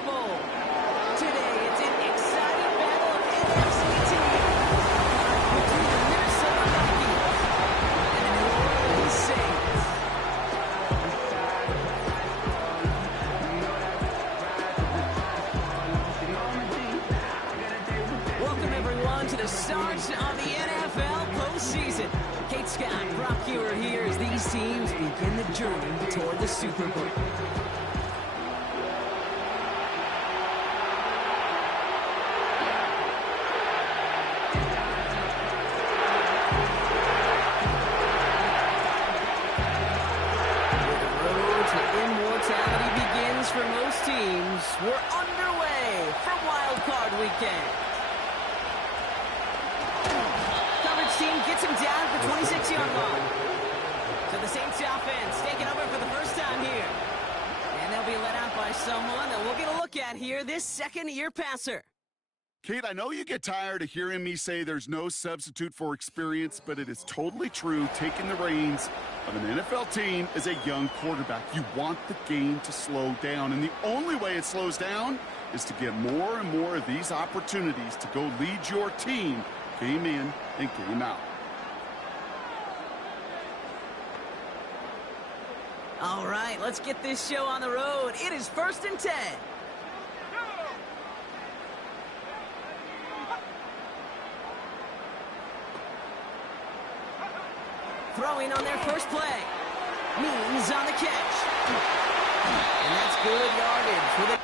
Super Bowl. Today, it's an exciting battle of NFC teams between the Minnesota Vikings and the New Orleans Saints. Welcome, everyone, to the start of the NFL postseason. Kate Scott, Brock Ewer here as these teams begin the journey toward the Super Bowl. For most teams, we're underway from Wild Card Weekend. Coverage team gets him down at the 26-yard line. So the Saints offense taking over for the first time here. And they'll be led out by someone that we'll get a look at here, this second-year passer. Kate, I know you get tired of hearing me say there's no substitute for experience, but it is totally true. Taking the reins of an NFL team is a young quarterback. You want the game to slow down, and the only way it slows down is to get more and more of these opportunities to go lead your team game in and game out. All right, let's get this show on the road. It is 1st and 10. Throwing on their first play. Means on the catch. And that's good yardage for the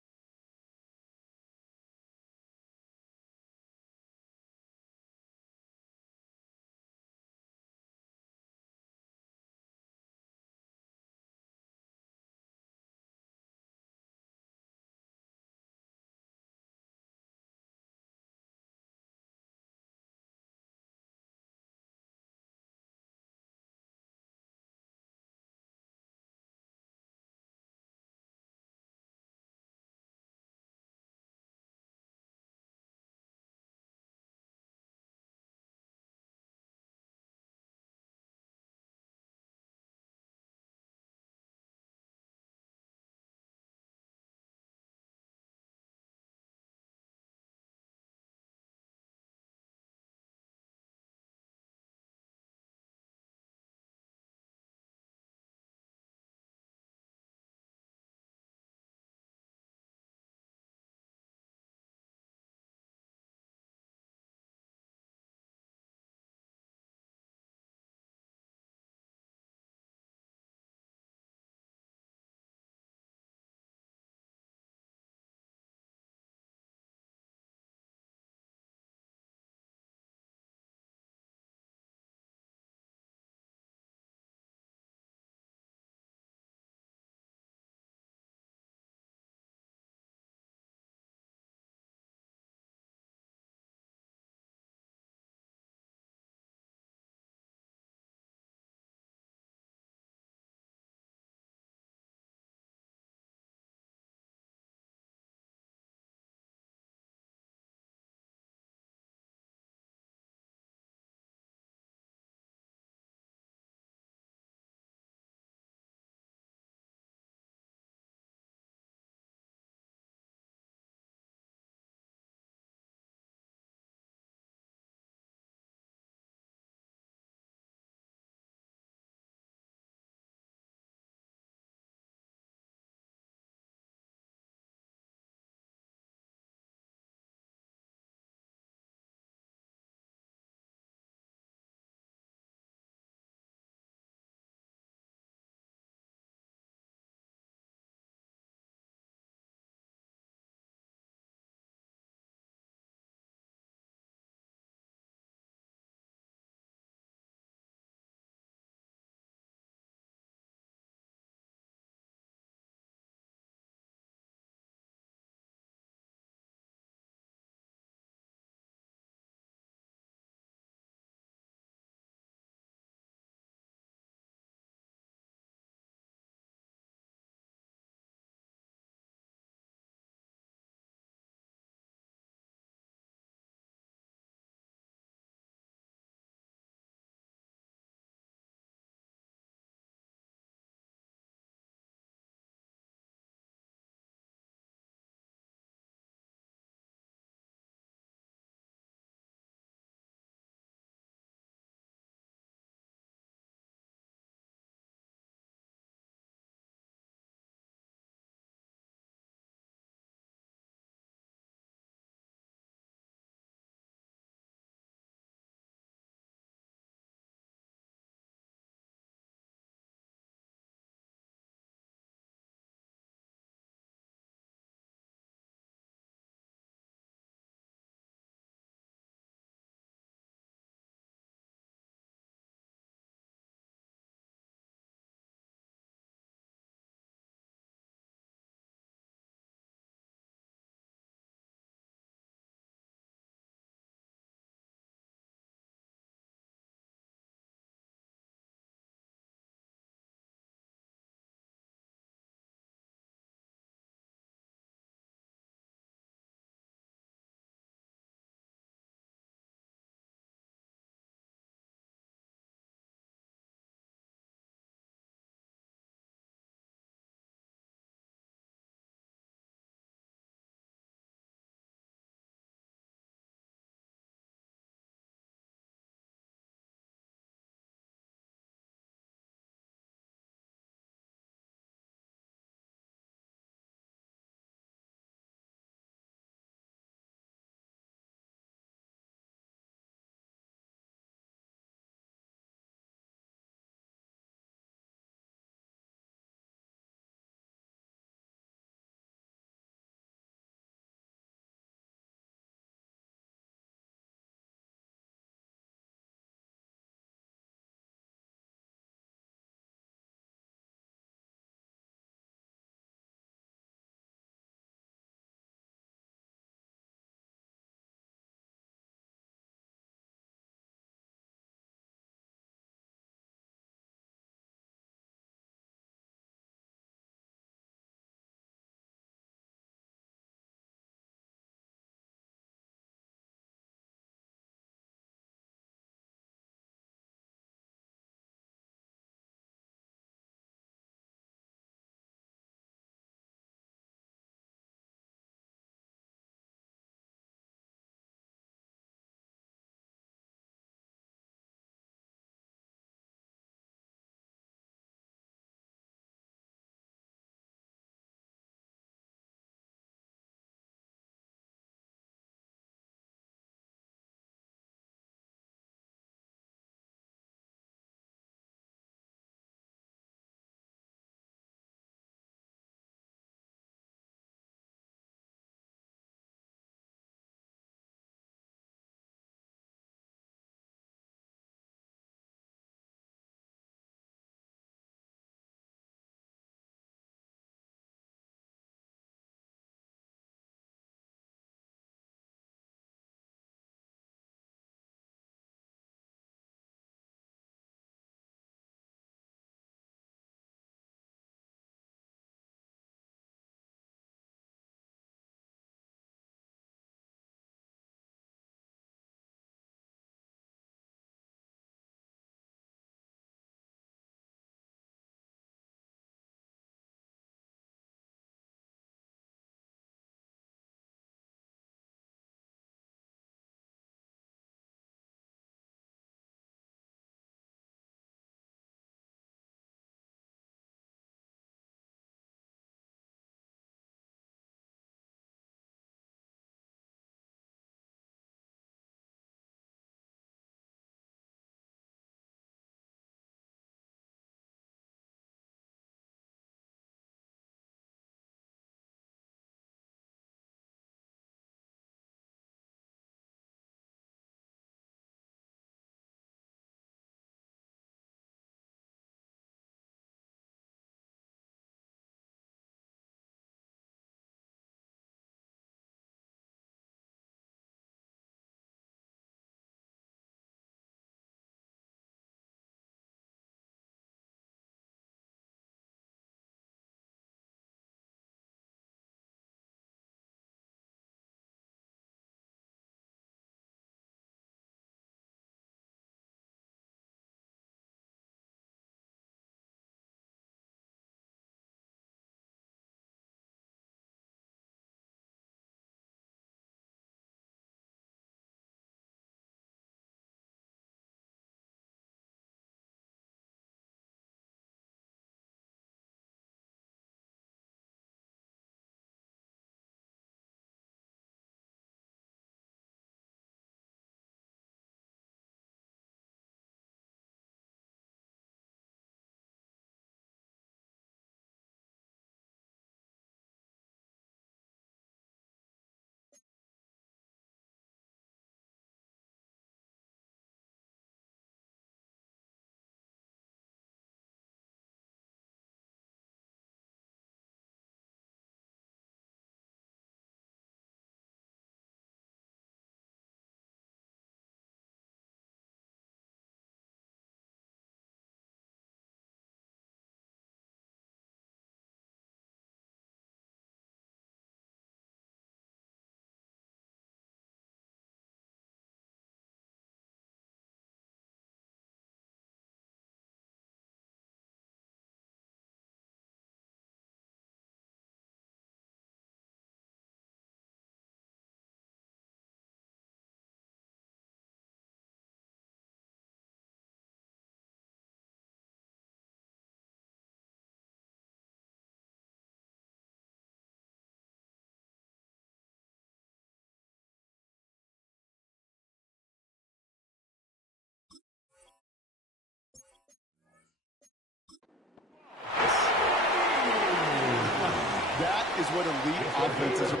what elite offenses are.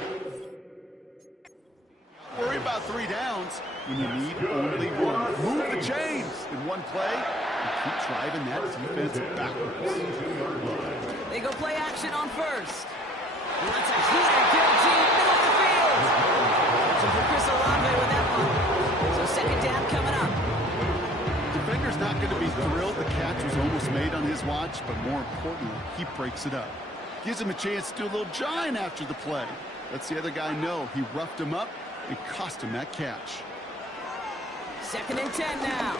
Worry about 3 downs when you need only one. Move the chains in one play and keep driving that defense backwards. They go play action on first. That's a heater, guaranteed, middle of the field. Searching for Chris Olave with that one. So second down coming up. Defender's not going to be thrilled the catch was almost made on his watch, but more importantly, he breaks it up. Gives him a chance to do a little jawing after the play. Lets the other guy know he roughed him up and cost him that catch. 2nd and 10 now.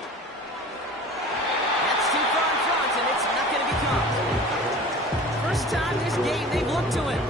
That's too far in front, and it's not going to be caught. First time this game they've looked to him.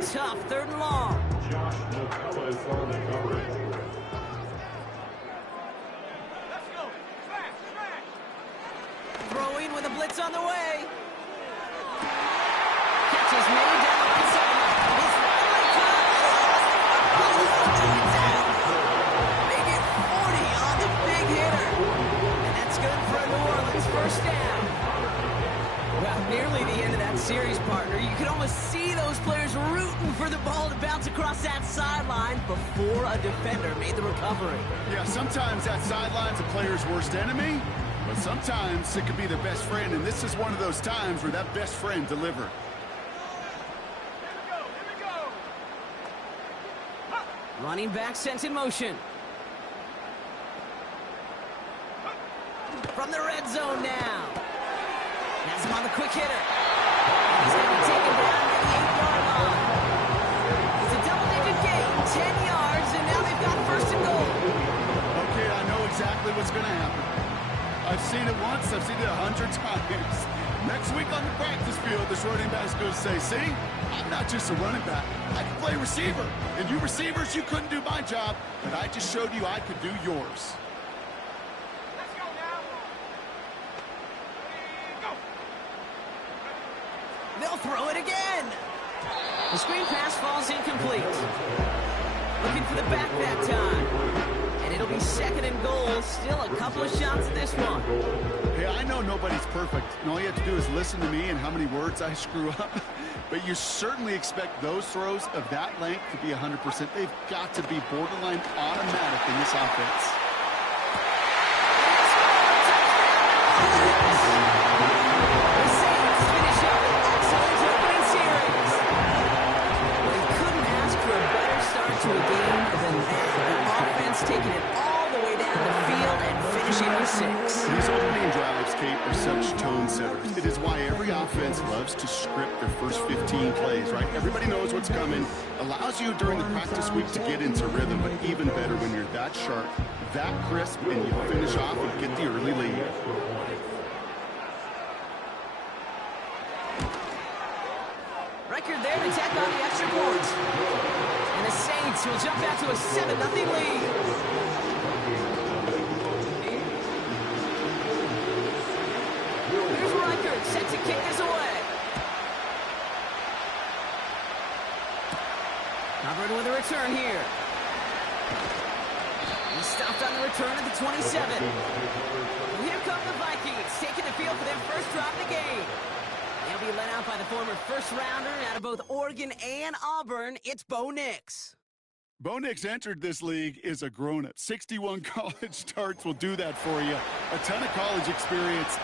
tough 3rd and long. Josh McCullough is on the coverage. Throwing with a blitz on the way. Catches many down the right sideline. His running caught. They get 40 on the big hitter. And that's good for a New Orleans 1st down. Well, nearly the end of that series, partner. You could almost see those players rooting for the ball to bounce across that sideline before a defender made the recovery. Yeah, sometimes that sideline's a player's worst enemy, but sometimes it could be their best friend, and this is one of those times where that best friend delivered. Running back sent in motion. From the red zone now. Has him on the quick hitter. He's going to be taken down at the 8-yard line. It's a double-digit gain, 10 yards, and now they've got 1st and goal. Okay, I know exactly what's going to happen. I've seen it once, I've seen it 100 times. Next week on the practice field, this running back's going to say, see, I'm not just a running back. I can play receiver. And you receivers, you couldn't do my job, but I just showed you I could do yours. They'll throw it again. The screen pass falls incomplete. Looking for the back that time. And it'll be 2nd and goal. Still a couple of shots at this one. Hey, I know nobody's perfect, and all you have to do is listen to me and how many words I screw up. But you certainly expect those throws of that length to be 100%. They've got to be borderline automatic in this offense. The Saints finish up an excellent opening series. Well, you couldn't ask for a better start to a game than that. The offense taking it all the way down the field and finishing with 6. These opening drives, Kate, are such tone setters. It is why every offense loves to script their first 15 plays, right? Everybody knows what's coming. Allows you during the practice week to get into rhythm, but even better when you're that sharp, that crisp, and you finish off and get the early lead. Record there to tack on the extra point. And the Saints will jump out to a 7-0 lead. Here's Reichert, set to kick this away. Covered with a return here. He stopped on the return at the 27. Well, here come the Vikings, taking the field for their first drive of the game. They'll be led out by the former first-rounder out of both Oregon and Auburn. It's Bo Nix. Bo Nix entered this league as a grown-up. 61 college starts will do that for you. A ton of college experience.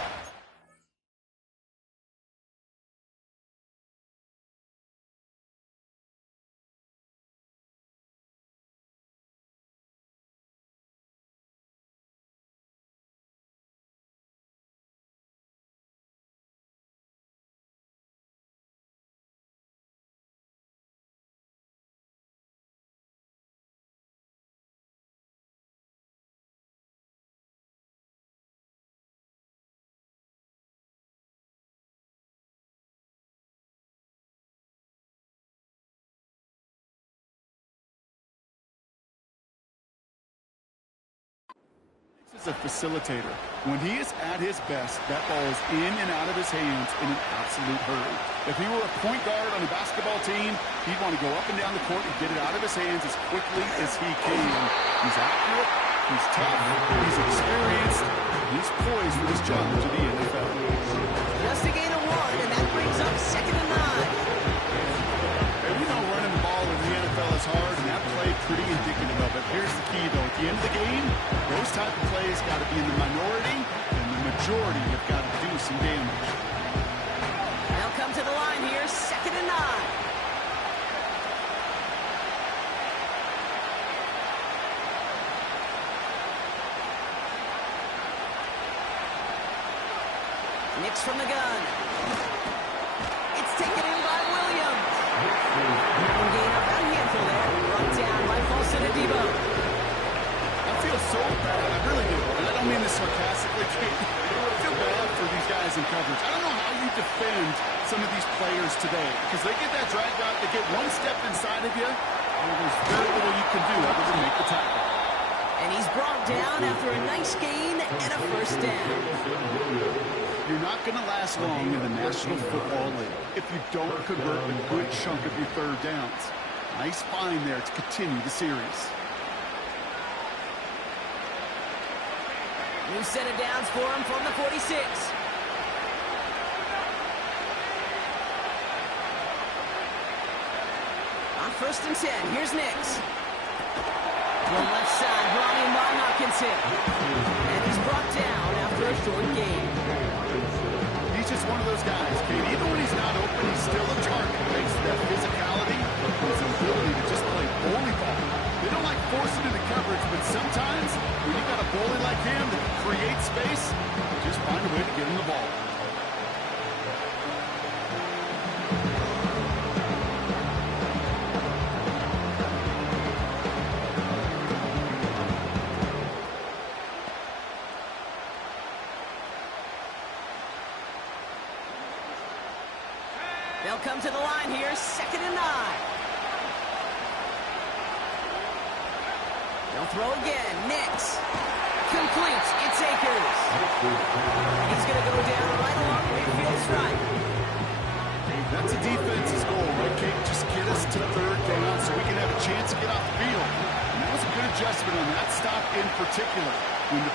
Is a facilitator. When he is at his best, that ball is in and out of his hands in an absolute hurry. If he were a point guard on a basketball team, he'd want to go up and down the court and get it out of his hands as quickly as he can. He's accurate, he's tough, he's experienced, he's poised for this jump to the NFL. Just a gain of 1, and that brings up 2nd and 9. Hey, we know running the ball in the NFL is hard, and that play pretty indicative of it. Here's the key, though. At the end of the game, those type of plays got to be in the minority, and the majority have got to do some damage. They'll come to the line here, 2nd and 9. Nix from the gun. It's taken in by Williams. And gain up a handful there. Brought down by Paulson and Debo. I feel so bad. I really do. And I don't mean this sarcastically, Kate. I feel bad for these guys in coverage. I don't know how you defend some of these players today because they get that drag out, they get one step inside of you, and there's very little you can do other than make the tackle. And he's brought down after a nice gain and a first down. You're not going to last long in the National Football League if you don't convert a good chunk of your third downs. Nice find there to continue the series. New set of downs for him from the 46. On 1st and 10, here's Nix. From left side, Ronnie Hawkinson. And he's brought down after a short gain. He's just one of those guys, Kate. Even when he's not open, he's still a target. Thanks to that physicality and his ability to just play bully ball. They don't like forcing into coverage, but sometimes when you got a bully like him that can create space, just find a way to get him the ball. They'll come to the line here, 2nd and 9. They'll throw again. Nix. Complete. It's Akers. He's going to go down right along midfield stripe. That's a defense's goal, right, Kate? Just get us to 3rd down so we can have a chance to get off the field. And that was a good adjustment on that stop in particular. When the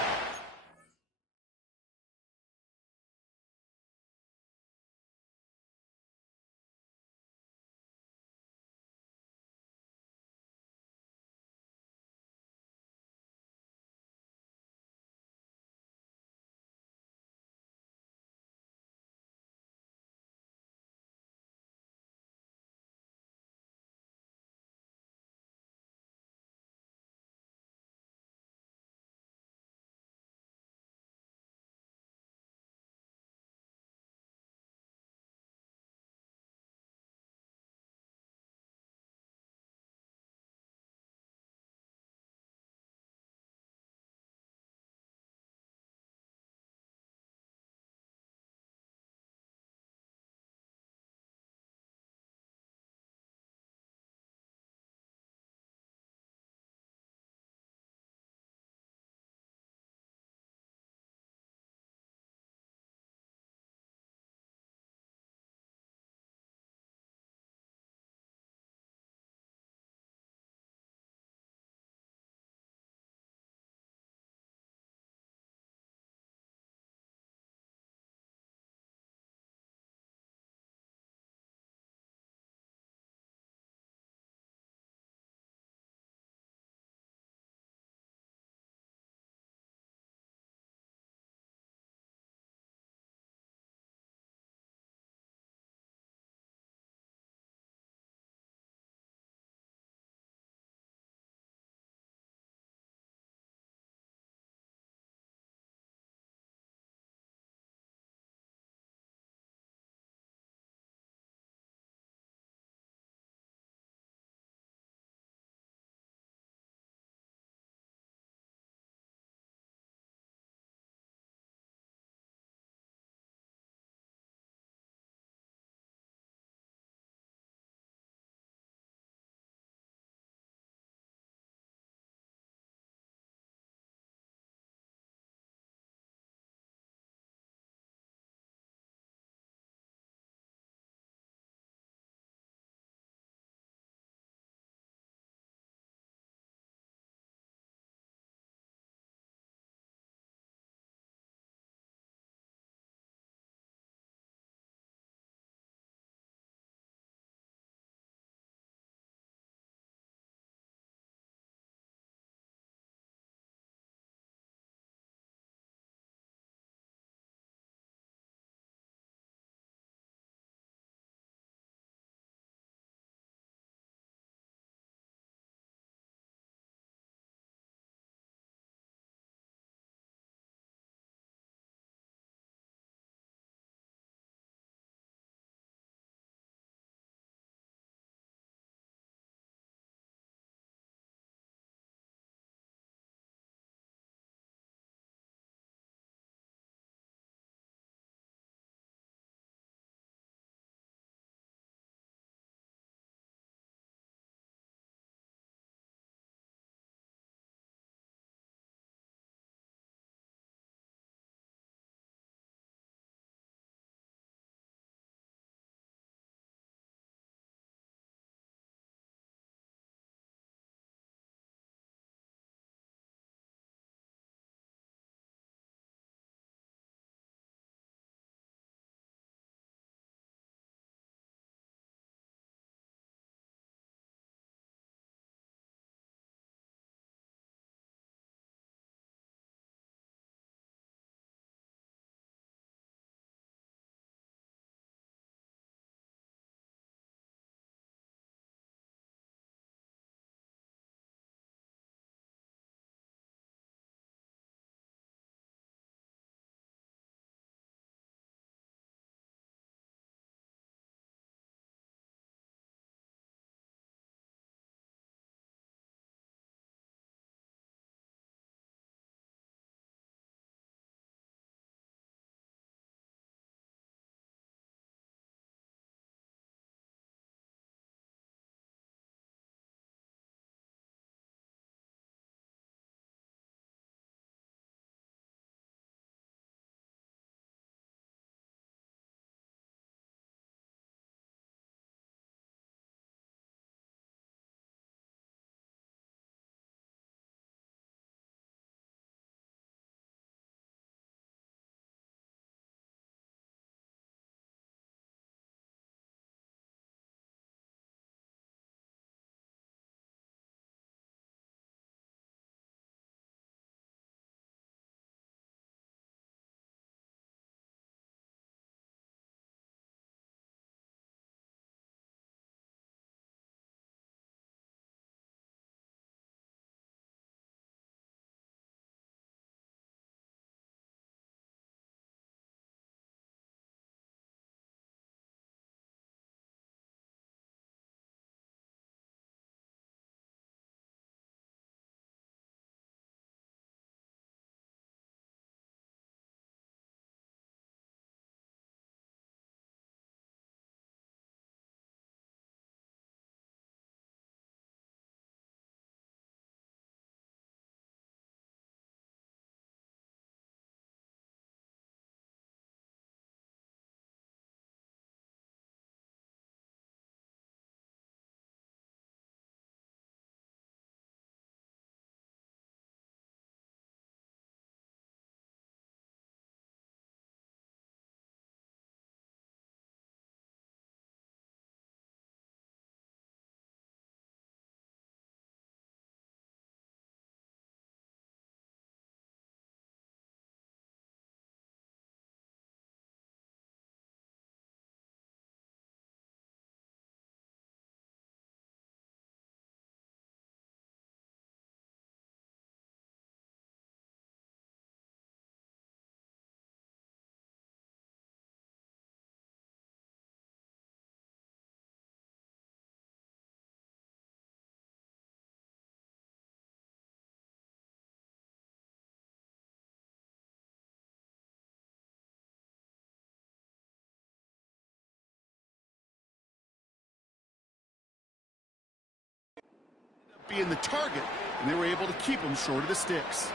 being the target, and they were able to keep him short of the sticks.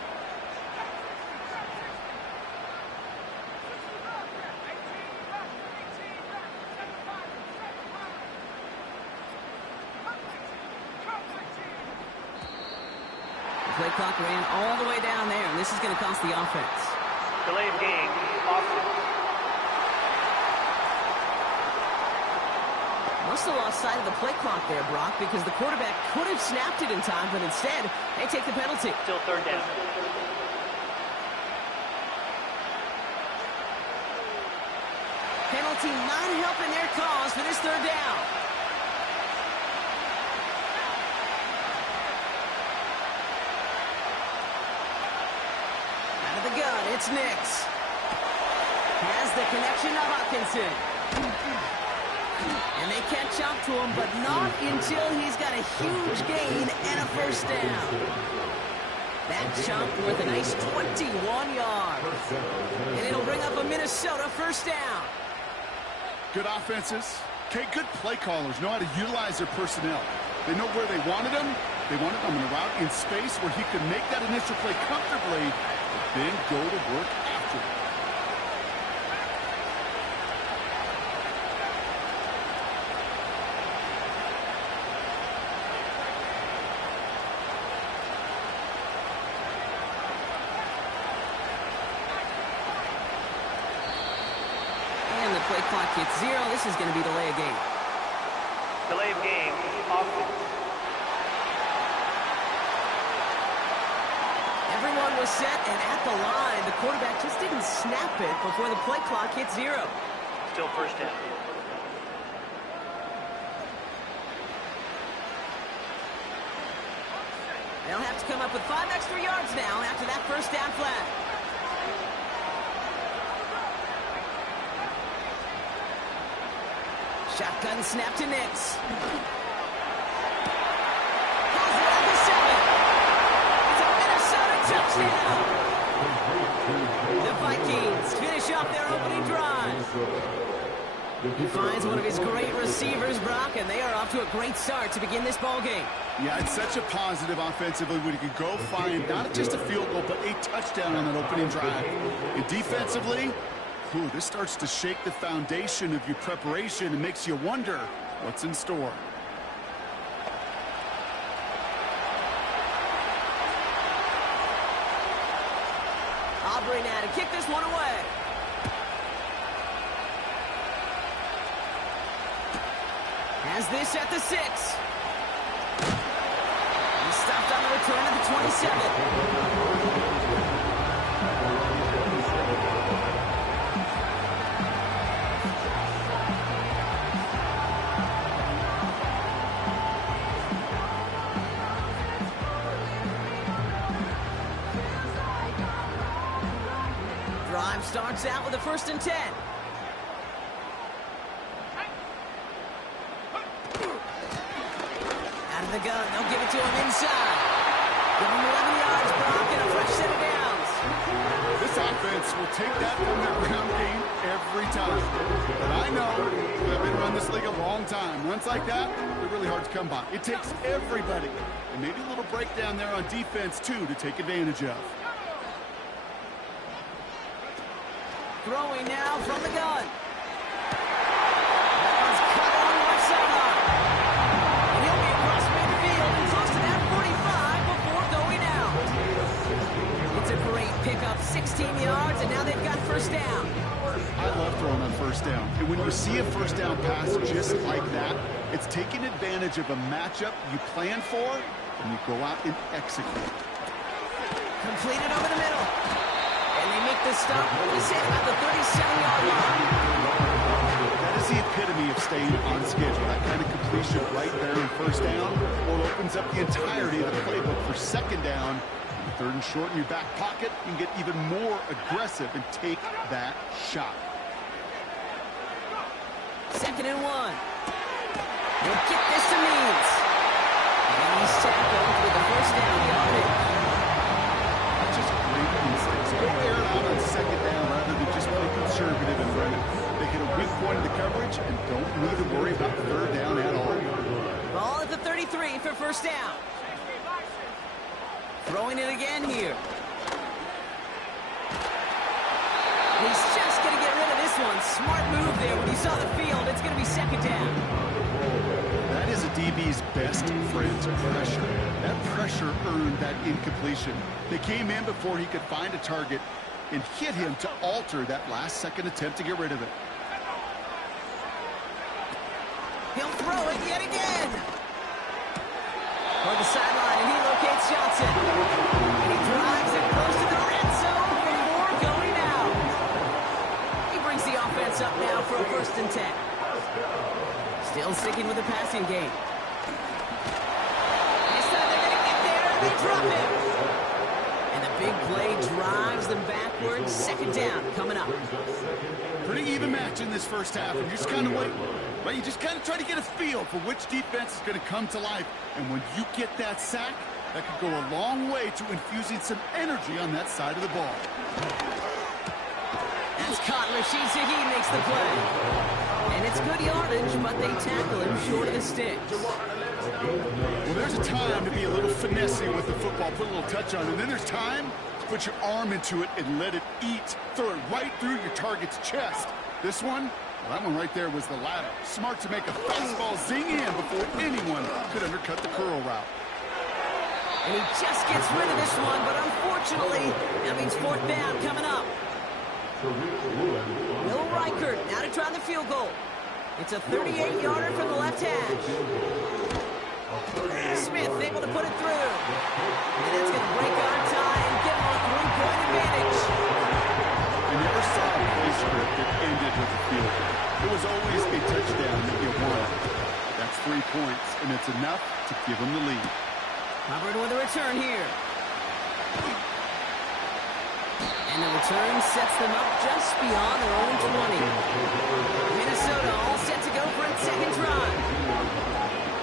Play clock ran all the way down there, and this is going to cost the offense. Delay of game, offense. Must have lost sight of the play clock there, Brock, because the quarterback could have snapped it in time, but instead, they take the penalty. Still third down. Penalty not helping their cause for this third down. The gun, it's Nix. Has the connection to Hawkinson. And they catch up to him, but not until he's got a huge gain and a first down. That chunk worth a nice 21 yards. And it'll bring up a Minnesota first down. Good offenses. Okay, good play callers know how to utilize their personnel. They know where they wanted him. They wanted him in a route in space where he could make that initial play comfortably, then go to work after it. And the play clock hits 0. This is going to be delay of game. Delay of game, offense. Everyone was set and at the line. The quarterback just didn't snap it before the play clock hit 0. Still first down. They'll have to come up with 5 extra yards now after that first down flag. Shotgun snap to Nix. Touchdown! The Vikings finish off their opening drive. He finds one of his great receivers, Brock, and they are off to a great start to begin this ball game. Yeah, it's such a positive offensively when you can go find not just a field goal, but a touchdown on that opening drive. And defensively, this starts to shake the foundation of your preparation and makes you wonder what's in store. Aubrey now to kick this one away. Has this at the 6. He's stopped on the return to the 27. Drive starts out with a 1st and 10. Out of the gun, they'll give it to him inside. Give him 11 yards, Brock, and a fresh set of downs. This offense will take that from their ground game every time. But I know, I've been around this league a long time. Runs like that, they're really hard to come by. It takes everybody. And maybe a little breakdown there on defense, too, to take advantage of. Throwing now from the gun. That one's cut on the left sideline. And he'll be across midfield and close to that 45 before going out. It's a great pickup, 16 yards, and now they've got first down. I love throwing on first down. And when you see a first down pass just like that, it's taking advantage of a matchup you plan for, and you go out and execute. Completed over the middle. And they make this stop, we say, about the 37-yard line. That is the epitome of staying on schedule. That kind of completion right there in first down, or opens up the entirety of the playbook for second down. And 3rd and short in your back pocket, you can get even more aggressive and take that shot. 2nd and 1. They'll kick this to Means. And he's tackled with the first down yardage. Just great instincts. Go air it out on second down rather than just play conservative and run it. They hit a weak point in the coverage and don't need to worry about 3rd down at all. Ball at the 33 for first down. Throwing it again here. He's just going to get rid of this one. Smart move there. When he saw the field, it's going to be second down. That is a DB's best friend, pressure. That pressure earned that incompletion. They came in before he could find a target and hit him to alter that last-second attempt to get rid of it. He'll throw it yet again. Toward the sideline, and he locates Johnson. And he drives it close to the red zone before going out. He brings the offense up now for a 1st and 10. Still sticking with the passing game. This time they're going to get there, and they drop him. And the big play drives them backwards. Second down coming up. Pretty even match in this first half, and you're just kind of waiting. Right? You just kind of try to get a feel for which defense is going to come to life. And when you get that sack, that could go a long way to infusing some energy on that side of the ball. That's caught. Rashid Shaheed makes the play. And it's good yardage, but they tackle him short of the sticks. Well, there's a time to be a little finessey with the football, put a little touch on it. And then there's time to put your arm into it and let it eat. Throw it right through your target's chest. This one, well, that one right there was the latter. Smart to make a fastball zing in before anyone could undercut the curl route. And he just gets rid of this one, but unfortunately, that means 4th down coming up. Will Reichert now to try the field goal. It's a 38-yarder from the left hash. Smith able to put it through. And that's going to break our tie and give him a 3-point advantage. I never saw a play script that ended with a field goal. It was always a touchdown that you wanted. That's 3 points, and it's enough to give them the lead. Hubbard with a return here. And the return sets them up just beyond their own 20. Minnesota all set to go for its second drive.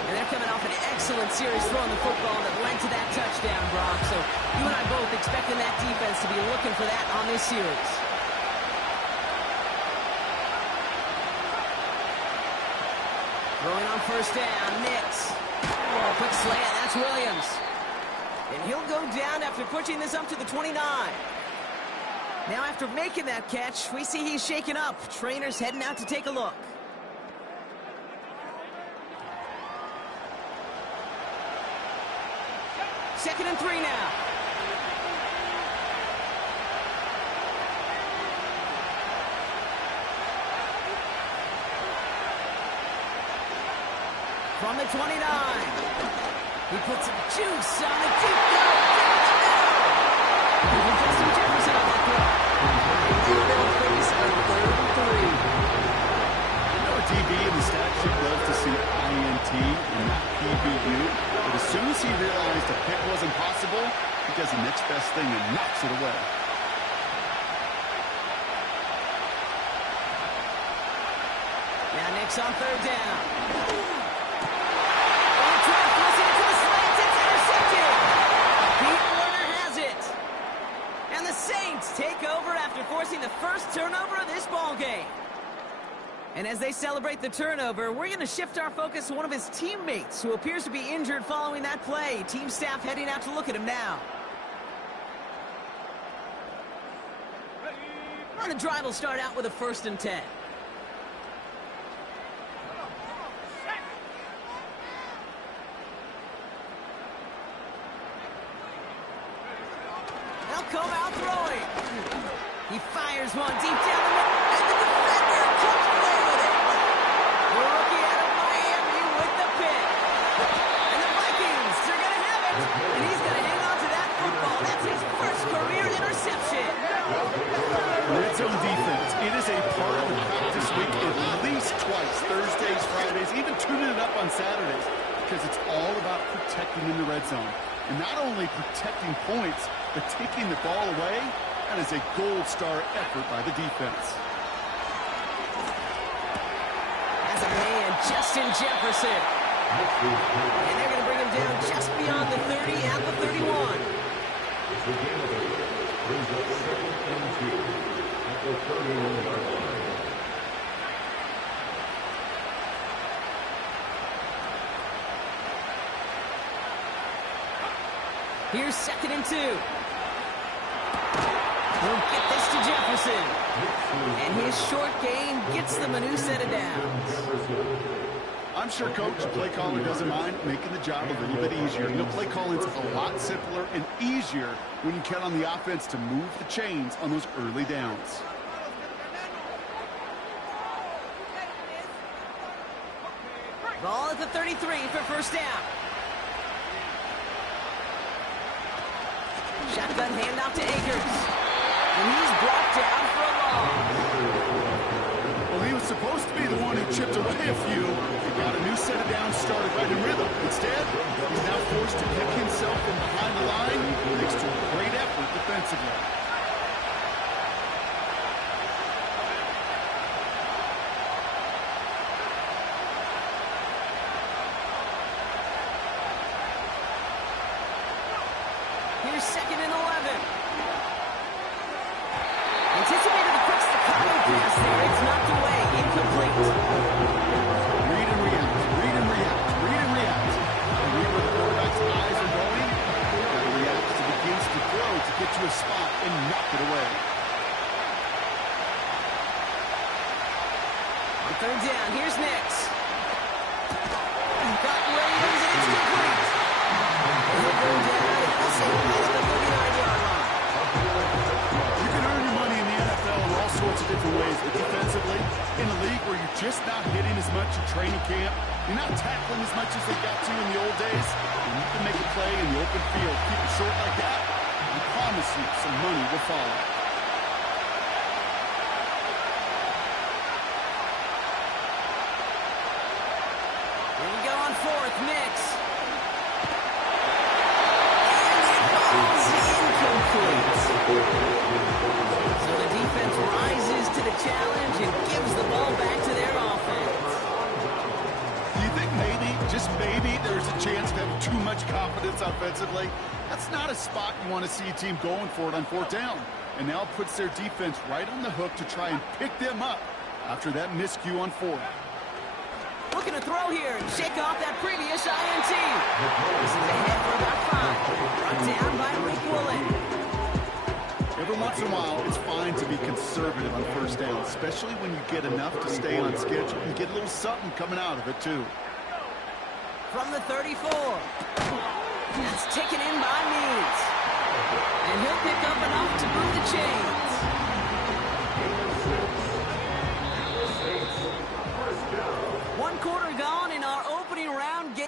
And they're coming off an excellent series throwing the football that led to that touchdown, Brock. So you and I both expecting that defense to be looking for that on this series. Throwing on 1st down, Nix. Oh, quick slant, that's Williams. And he'll go down after pushing this up to the 29. Now after making that catch, we see he's shaken up. Trainer's heading out to take a look. Second and 3 now. From the 29. He puts some juice on the deep goal. Justin Jefferson on that throw. And they'll face a 3rd and 3. You know a DB in the stat sheet loves to see INT and not PBU. But as soon as he realized a pick wasn't possible, he does the next best thing and knocks it away. Now Nick's on 3rd down. Draft listen to the slants. It's intercepted. Pete Werner has it. And the Saints take over after forcing the first turnover of this ball game. And as they celebrate the turnover, we're going to shift our focus to one of his teammates who appears to be injured following that play. Team staff heading out to look at him now. And the drive will start out with a 1st and 10. They'll come out throwing. He fires one deep down the middle, and the defender comes away with it. The rookie out of Miami with the pick. And the Vikings are going to have it. And he's going to hang on to that football. That's his first career interception. Red zone defense. It is a part of the practice week at least twice. Thursdays, Fridays, even tuning it up on Saturdays. Because it's all about protecting in the red zone. And not only protecting points, but taking the ball away. That is a gold star effort by the defense. As a man, Justin Jefferson. And they're going to bring him down just beyond the 30 at the 31. Brings up 2nd and 2 at the 31-yard line. Here's 2nd and 2. He'll get this to Jefferson. And his short gain gets them a new set of downs. I'm sure Coach, play caller doesn't mind making the job a little bit easier. You know, play calling's a lot simpler and easier when you count on the offense to move the chains on those early downs. Ball at the 33 for first down. Shotgun handoff to Akers. And he's brought down for a loss. Well, he was supposed to be the one who chipped away a few. He got a new set of downs started right in rhythm. Instead, he's now forced to pick himself from behind the line, thanks to a great effort defensively. Here's 2nd and 11. Anticipated the quick staccato pass there. It's knocked away. Incomplete. Read and react. Read and react. Read and react. Read where the quarterback's eyes are going. You've got to react as he begins to throw to get to a spot and knock it away. On 3rd down, here's Nix. Got Williams, and it's complete. He'll go down at the same place, the 39-yard line. You can earn your money in the NFL in all sorts of different ways, but defensively, in a league where you're just not hitting as much in training camp, you're not tackling as much as they got to in the old days, and you can make a play in the open field, keep it short like that, I promise you some money will follow. Here we go on 4th, Nix. Incomplete. So the defense rises to the challenge and gives the ball back to their offense. Do you think maybe, just maybe, there's a chance of having too much confidence offensively? That's not a spot you want to see a team going for it on 4th down. And now it puts their defense right on the hook to try and pick them up after that miscue on 4th. Looking to throw here and shake off that previous INT. This is ahead for about 5. Brought down by Rick Woolen. Every once in a while, it's fine to be conservative on 1st down, especially when you get enough to stay on schedule and get a little something coming out of it, too. From the 34. That's taken in by Means. And he'll pick up enough to move the chains. One quarter gone in our opening round game.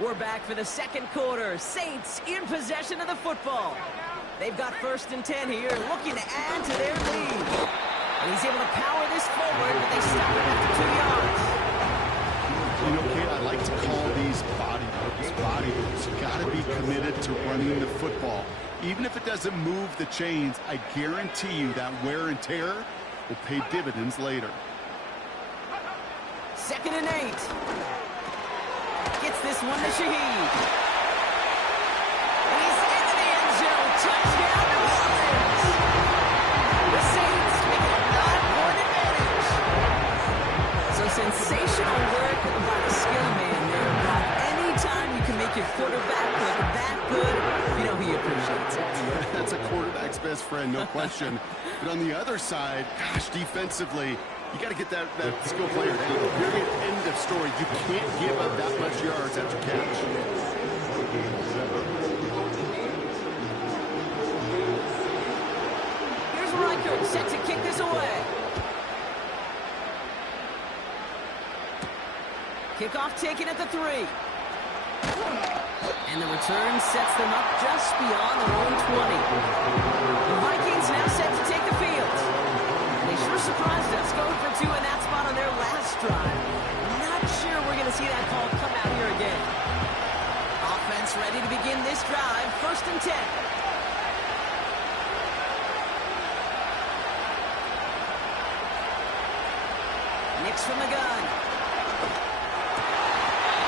We're back for the 2nd quarter. Saints in possession of the football. They've got 1st and 10 here, looking to add to their lead. And he's able to power this forward, but they stop him after 2 yards. You know, Kate, I like to call these body moves. Body moves. You've got to be committed to running the football. Even if it doesn't move the chains, I guarantee you that wear and tear will pay dividends later. 2nd and 8. Gets this one to Shaheed. And he's into the end zone. Touchdown to Williams. The Saints make it a 9-point advantage. So sensational work by the skill man there. But anytime you can make your quarterback look that good, you know he appreciates it. That's a quarterback's best friend, no question. But on the other side, gosh, defensively, you got to get that skill player down. Period. End of story. You can't give up that much yards after catch. Here's Reichert set to kick this away. Kickoff taken at the 3. And the return sets them up just beyond their own 20. The Vikings now set to take the field. And they sure surprised us going for 2 in that spot on their last drive. Not sure we're going to see that call come out here again. Offense ready to begin this drive. 1st and 10. Nix from the gun.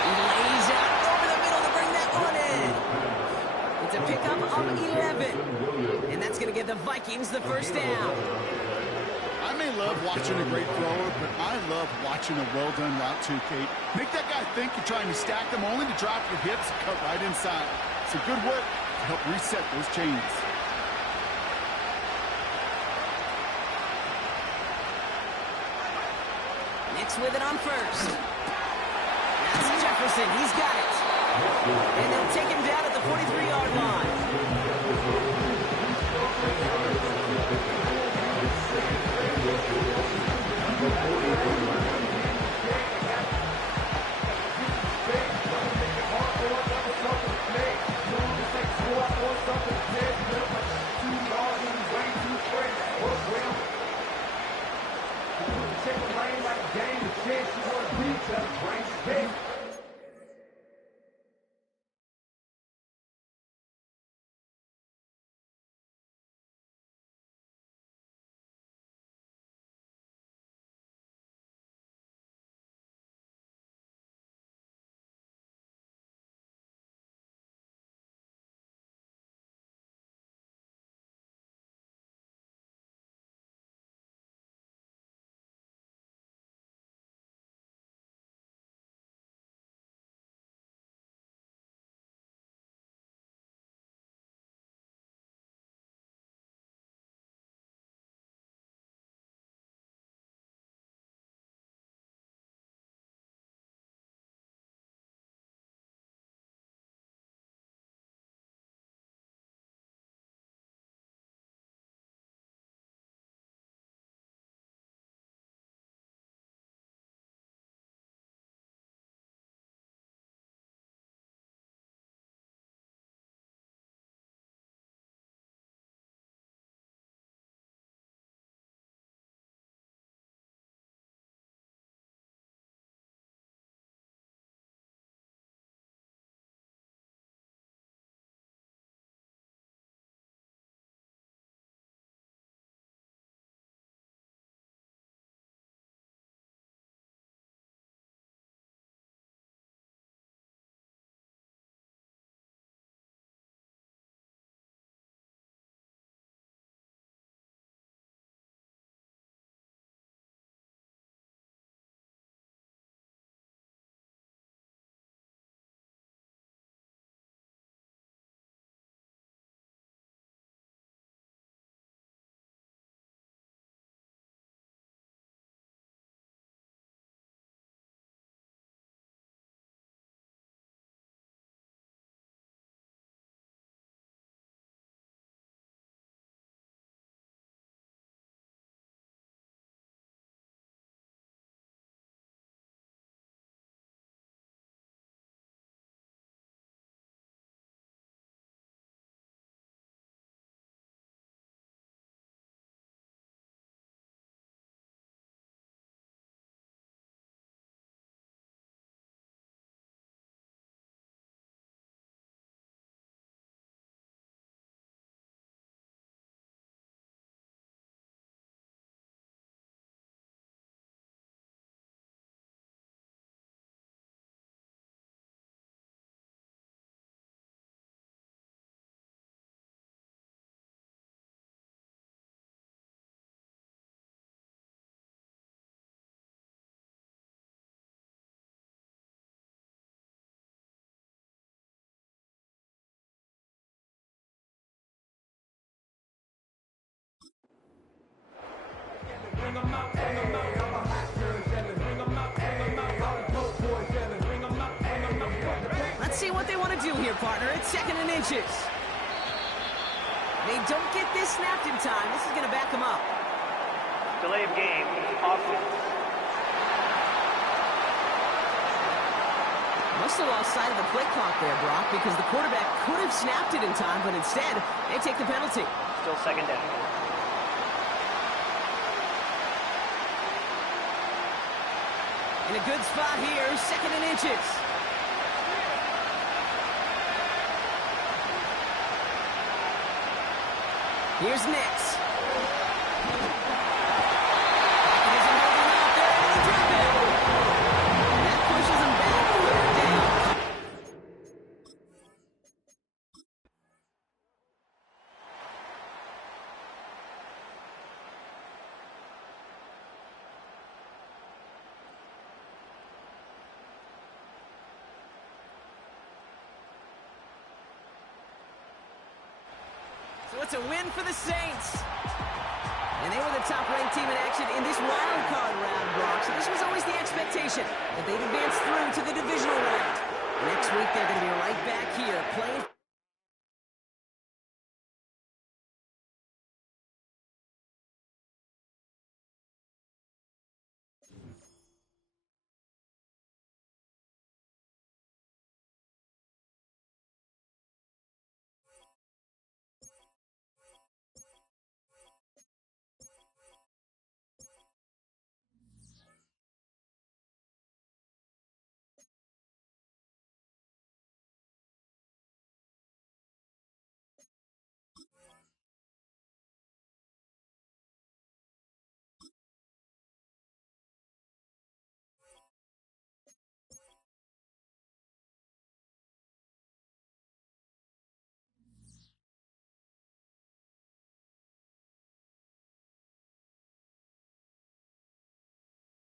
He lays out over the middle to bring that one in. It's a pickup of 11. And that's going to give the Vikings the 1st down. I may love watching a great thrower, but I love watching a well-done route too, Kate. Make that guy think you're trying to stack them only to drop your hips and cut right inside. It's a good work to help reset those chains. Nix with it on first. That's Jefferson. He's got it. And they'll take him down at the 43-yard line. Let's see what they want to do here, partner. It's 2nd and inches. They don't get this snapped in time. This is going to back them up. Delay of game, offense. Must have lost sight of the play clock there, Brock, because the quarterback could have snapped it in time, but instead, they take the penalty. Still 2nd down. In a good spot here, 2nd and inches. Here's Nix. That pushes him back to 3rd down. So it's a win for the Saints. And they were the top-ranked team in action in this wild card round, Brock. So this was always the expectation that they'd advance through to the divisional round. Next week, they're going to be right back here